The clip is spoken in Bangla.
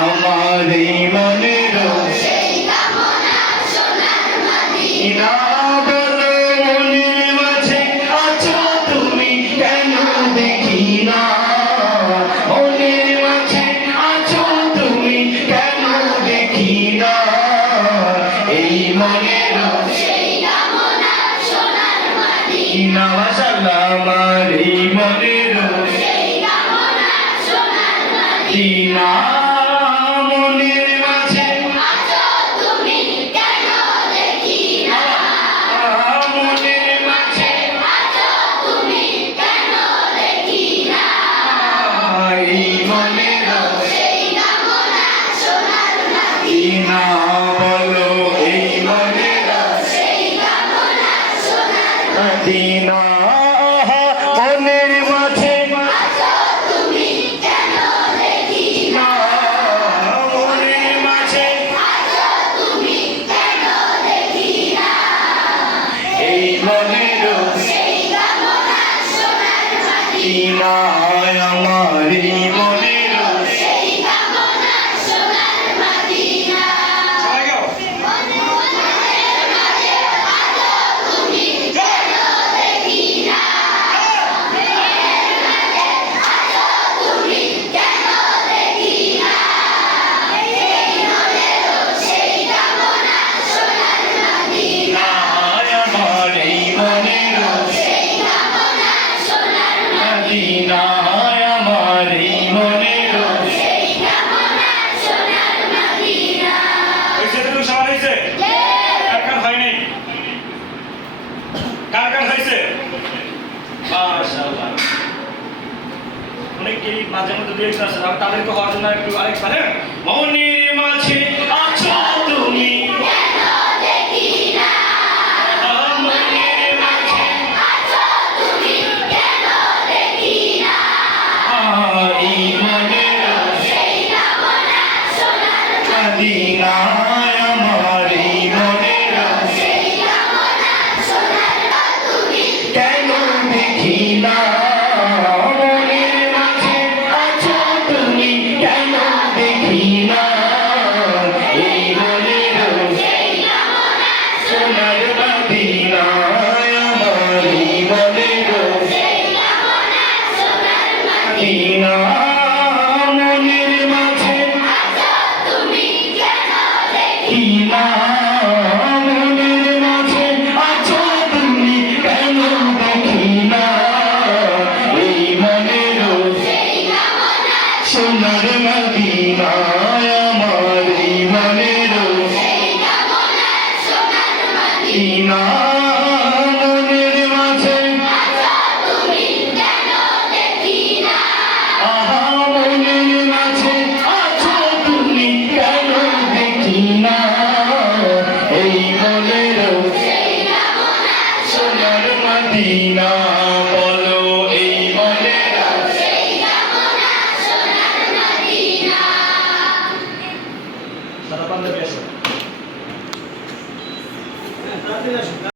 আমার এই মনের মদিনা বলো মনের মাঝে আছো তুমি কেন দেখি না মনের মাঝে আছো তুমি কেন দেখি না এই মনের মদিনা মাশাআল্লাহ আমার এই মনের মদিনা মনের মাঝে আছো তুমি কেন দেখি না মনের মাঝে আছো তুমি কেন দেখি না এই মনের মদিনা বলো এই মনের মদিনা মনের মাঝে আছো তুমি কেন দেখি না মনের মাঝে আছো তুমি কেন দেখি না এই মনের মদিনা আমার এই মনের মদিনা মদিনা আমার এই মনের মদিনা হইছে তো সবার হইছে কার হয়নি কার হইছে মাশাআল্লাহ অনেকেই মাঝে মধ্যে দুই একজন আছে তাদেরকে হওয়ার জন্য একটু আরেকবার মনের মাঝে আছো তুমি কেন দেখি না মনের মাঝে আছো তুমি কেন দেখি না এই মনের মদিনা আমার এই মনের কেন দেখি না মনের মাঝে আছো তুমি কেন দেখি না এই মনের সোনার মদিনা আমার এই মনের মদিনা মনের মাঝে আছো তুমি কেন দেখি না মনের মাঝে আছো তুমি কেন দেখি না এই মনের সোনার মদিনা